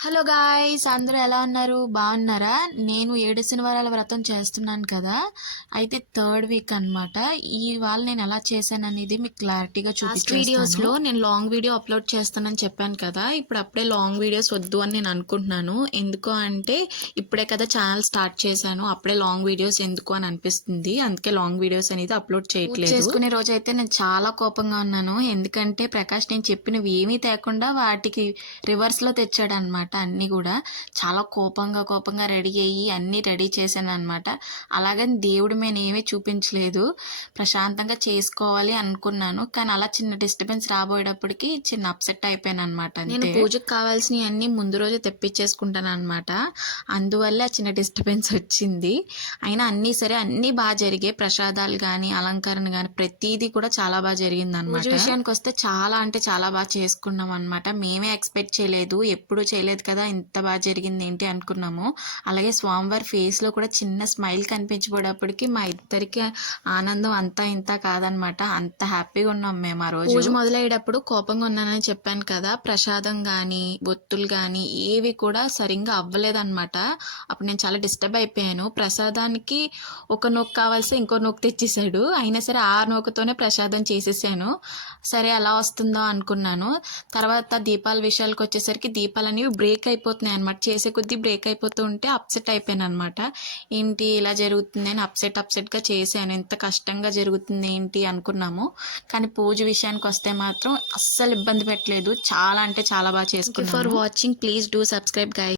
Hello guys! అందరూ ఎలా ఉన్నారు? బాగున్నారా? నేను 7 శనివారాల వ్రతం చేస్తున్నాను కదా! అయితే థర్డ్ వీక్ అనమాట. ఇవాళ నేను ఎలా చేశాననేది మీకు క్లారిటీగా చూపించేస్తాను. వీడియోస్‌లో నేను లాంగ్ వీడియో అప్లోడ్ చేస్తానని చెప్పాను కదా! ఇప్పుడు అప్పుడే లాంగ్ వీడియోస్ వద్దు అని నేను అనుకుంటున్నాను. ఎందుకు అంటే ఇప్పుడే కదా ఛానల్ స్టార్ట్ చేశాను. అప్పుడే లాంగ్ వీడియోస్ ఎందుకు అని అనిపిస్తుంది. అందుకే లాంగ్ వీడియోస్ అనేది అప్లోడ్ చేయట్లేదు. చేసుకునే రోజైతే నేను చాలా కోపంగా ఉన్నాను. ఎందుకంటే ప్రకాష్ నేను చెప్పినవి ఏమీ తేకుండా వాటికి రివర్స్‌లో తెచ్చాడనమాట. అన్నీ కూడా చాలా కోపంగా రెడీ అయ్యి అన్నీ రెడీ చేశాను అనమాట. అలాగని దేవుడి మీద ఏమీ చూపించలేదు. ప్రశాంతంగా చేసుకోవాలి అనుకున్నాను. కానీ అలా చిన్న డిస్టర్బెన్స్ రాబోయేటప్పటికి చిన్న అప్సెట్ అయిపోయాను అనమాట. నేను పూజకు కావాల్సినవి అన్నీ ముందు రోజే తెప్పించేసుకుంటాను అనమాట. అందువల్ల చిన్న డిస్టర్బెన్స్ వచ్చింది. అయినా అన్నీ సరే అన్నీ బాగా జరిగాయి. ప్రసాదాలు కానీ అలంకరణ కానీ ప్రతిదీ కూడా చాలా బాగా జరిగింది అనమాట. పూజ విషయానికి వస్తే చాలా అంటే చాలా బాగా చేసుకున్నాం అనమాట. మేమే ఎక్స్పెక్ట్ చేయలేదు, ఎప్పుడు చేయలేదు కదా, ఇంత బాగా జరిగింది ఏంటి అనుకున్నాము. అలాగే స్వామివారి ఫేస్లో కూడా చిన్న స్మైల్ కనిపించబోయేటప్పటికి మా ఇద్దరికి ఆనందం అంతా ఇంత కాదనమాట. అంత హ్యాపీగా ఉన్నాం మేము ఆ రోజు. పూజ మొదలయ్యేటప్పుడు కోపంగా ఉన్నానని చెప్పాను కదా, ప్రసాదం కానీ బొత్తులు కానీ ఏవి కూడా సరిగ్గా అవ్వలేదన్నమాట. అప్పుడు నేను చాలా డిస్టర్బ్ అయిపోయాను. ప్రసాదానికి ఒక నొక్కు కావాల్సి ఇంకో నొక్కు తెచ్చేసాడు. అయినా సరే ఆ నొక్కుతోనే ప్రసాదం చేసేసాను. సరే అలా వస్తుందో అనుకున్నాను. తర్వాత దీపాల విషయాలకు వచ్చేసరికి దీపాలు అనేవి బ్రేక్ అయిపోతున్నాయి అనమాట. చేసే కొద్దీ బ్రేక్ అయిపోతూ ఉంటే అప్సెట్ అయిపోయాను అనమాట. ఏంటి ఇలా జరుగుతుంది అని అప్సెట్గా చేశాను. ఎంత కష్టంగా జరుగుతుంది ఏంటి అనుకున్నాము. కానీ పూజ విషయానికి వస్తే మాత్రం అస్సలు ఇబ్బంది పెట్టలేదు. చాలా అంటే చాలా బాగా చేసుకున్నాను. For watching, please do subscribe guys.